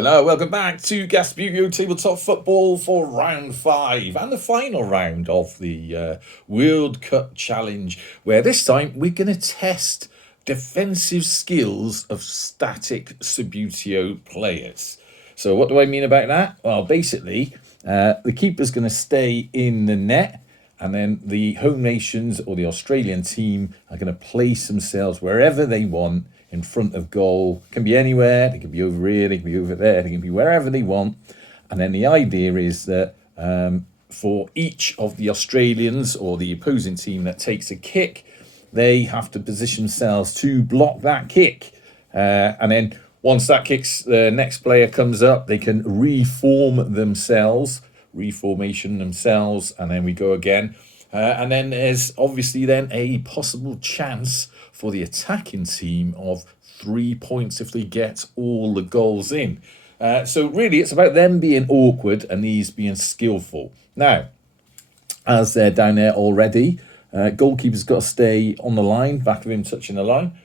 Hello, welcome back to Gaspuio Tabletop Football for round 5 and the final round of the World Cup Challenge, where this time we're going to test defensive skills of static Subbuteo players. So what do I mean about that? Well, basically, the keeper's going to stay in the net, and then the home nations or the Australian team are going to place themselves wherever they want in front of goal. It can be anywhere, they can be over here, they can be over there, they can be wherever they want. And then the idea is that for each of the Australians or the opposing team that takes a kick, they have to position themselves to block that kick. And then once that kick's, the next player comes up, they can reformation themselves, and then we go again. And then there's obviously then a possible chance for the attacking team of 3 points if they get all the goals in. So really it's about them being awkward and these being skillful. Now, as they're down there already, goalkeeper's got to stay on the line, back of him touching the line.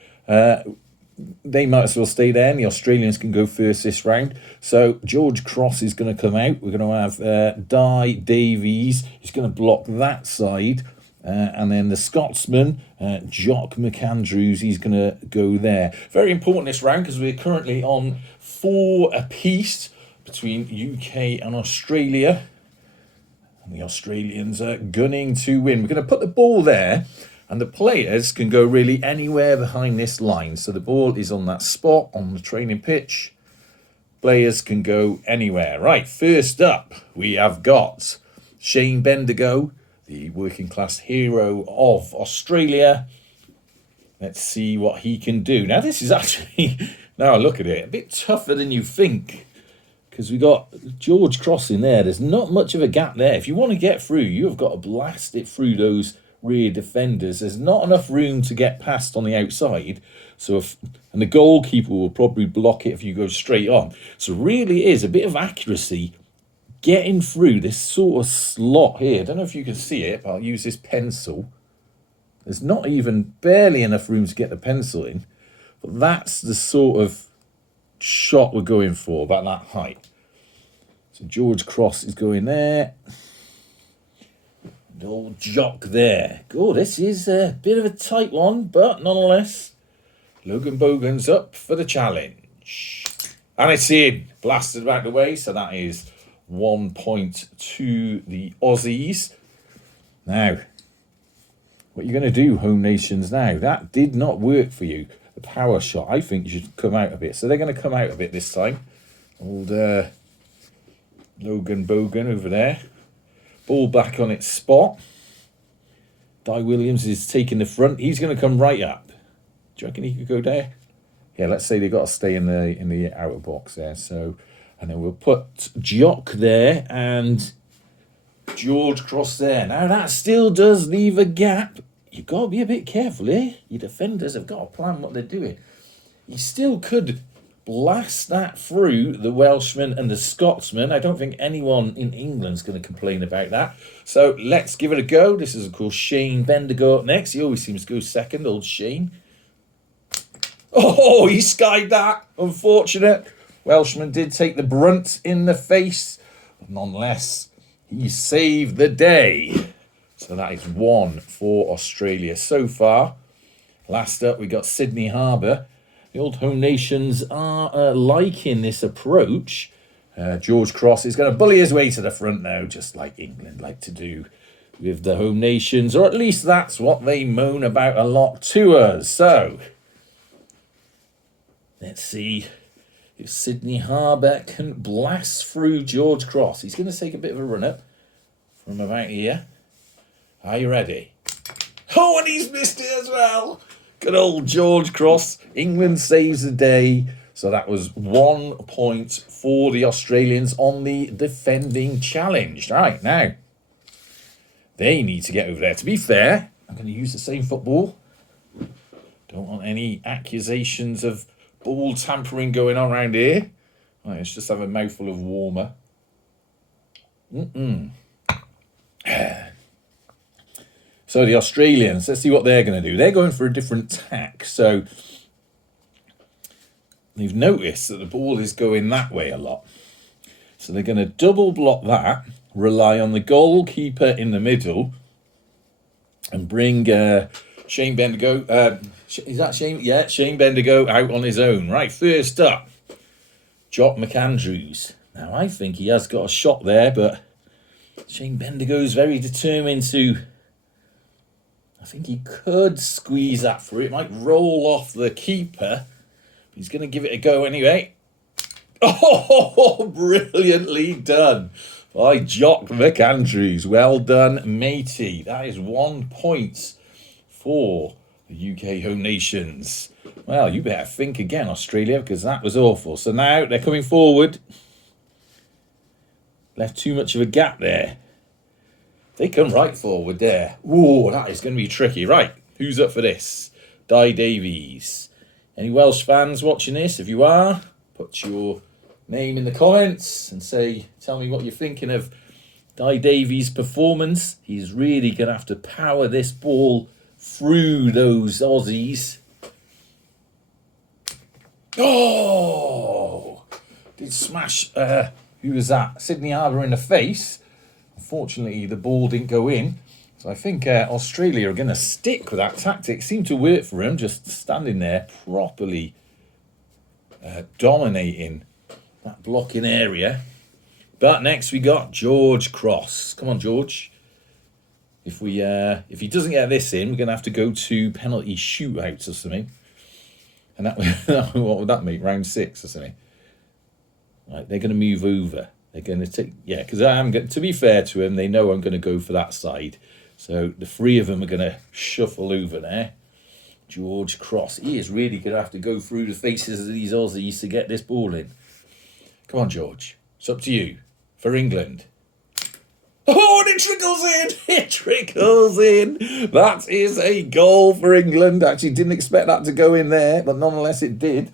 They might as well stay there, and the Australians can go first this round. So George Cross is going to come out. We're going to have Di Davies. He's going to block that side. And then the Scotsman, Jock McAndrews, he's going to go there. Very important this round because we're currently on 4 apiece between UK and Australia. And the Australians are gunning to win. We're going to put the ball there, and the players can go really anywhere behind this line. So the ball is on that spot on the training pitch. Players can go anywhere. Right, first up, we have got Shane Bendigo, the working class hero of Australia. Let's see what he can do. Now, this is actually, now I look at it, a bit tougher than you think, because we got George Cross in there. There's not much of a gap there. If you want to get through, you have got to blast it through those rear defenders. There's not enough room to get past on the outside. And the goalkeeper will probably block it if you go straight on. So really is a bit of accuracy getting through this sort of slot here. I don't know if you can see it, but I'll use this pencil. There's not even barely enough room to get the pencil in, but that's the sort of shot we're going for, about that height. So George Cross is going there. And old Jock there. Oh, this is a bit of a tight one, but nonetheless, Logan Bogan's up for the challenge. And it's in, blasted back the way, so that is 1 point to the Aussies. Now, what are you going to do, home nations, now? That did not work for you. The power shot, I think you should come out a bit. So they're going to come out a bit this time. Old Logan Bogan over there. Ball back on its spot. Di Williams is taking the front. He's going to come right up. Do you reckon he could go there? Yeah, let's say they've got to stay in the outer box there. So, and then we'll put Jock there and George Cross there. Now that still does leave a gap. You've got to be a bit careful here. Your defenders have got to plan what they're doing. You still could blast that through the Welshman and the Scotsman. I don't think anyone in England's going to complain about that. So let's give it a go. This is, of course, Shane Bendigo up next. He always seems to go second, old Shane. Oh, he skied that. Unfortunate. Welshman did take the brunt in the face. But nonetheless, he saved the day. So that is 1 for Australia so far. Last up, we got Sydney Harbour. The old home nations are liking this approach. George Cross is going to bully his way to the front now, just like England like to do with the home nations, or at least that's what they moan about a lot to us. So, let's see if Sydney Harbour can blast through George Cross. He's going to take a bit of a run up from about here. Are you ready? Oh, and he's missed it as well. Good old George Cross. England saves the day. So that was 1 point for the Australians on the defending challenge. Right, now, they need to get over there. To be fair, I'm going to use the same football. Don't want any accusations of ball tampering going on around here. Right, let's just have a mouthful of warmer. So the Australians, let's see what they're going to do. They're going for a different tack. So they've noticed that the ball is going that way a lot. So they're going to double block that, rely on the goalkeeper in the middle, and bring Shane Bendigo. Is that Shane? Yeah, Shane Bendigo out on his own. Right, first up, Jock McAndrews. Now, I think he has got a shot there, but Shane Bendigo's very determined to... I think he could squeeze that through. It might roll off the keeper. He's going to give it a go anyway. Oh, brilliantly done by Jock McAndrews. Well done, matey. That is 1 point for the UK home nations. Well, you better think again, Australia, because that was awful. So now they're coming forward. Left too much of a gap there. They come right forward there. Whoa, that is going to be tricky. Right, who's up for this? Di Davies. Any Welsh fans watching this? If you are, put your name in the comments and tell me what you're thinking of Di Davies' performance. He's really going to have to power this ball through those Aussies. Oh! Did smash, who was that? Sydney Harbour in the face. Unfortunately, the ball didn't go in. So I think Australia are going to stick with that tactic. Seemed to work for him, just standing there properly dominating that blocking area. But next we got George Cross. Come on, George. If he doesn't get this in, we're going to have to go to penalty shootouts or something. And that what would that make? Round 6 or something. Right, they're going to move over. They're going to take, yeah, because to be fair to him, they know I'm going to go for that side. So the 3 of them are going to shuffle over there. George Cross. He is really going to have to go through the faces of these Aussies to get this ball in. Come on, George. It's up to you. For England. Oh, and it trickles in. It trickles in. That is a goal for England. Actually, didn't expect that to go in there, but nonetheless it did.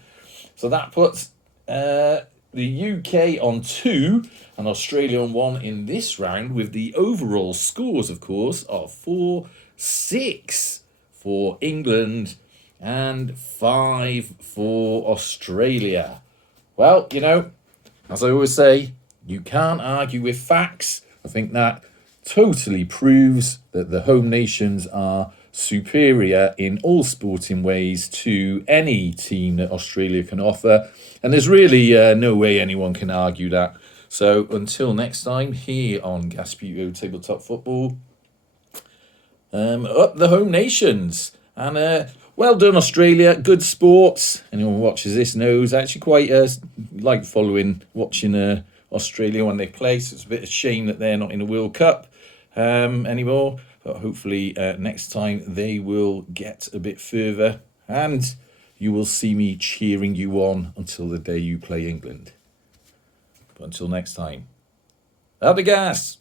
So that puts the UK on 2 and Australia on 1 in this round, with the overall scores, of course, of 4-6 for England and 5 for Australia. Well, you know, as I always say, you can't argue with facts. I think that totally proves that the home nations are superior in all sporting ways to any team that Australia can offer. And there's really no way anyone can argue that. So until next time, here on Gasputo Tabletop Football, up the home nations. And well done, Australia. Good sport. Anyone who watches this knows I actually quite like watching Australia when they play. So it's a bit of a shame that they're not in the World Cup anymore. But hopefully next time they will get a bit further. And you will see me cheering you on until the day you play England. But until next time, out the gas!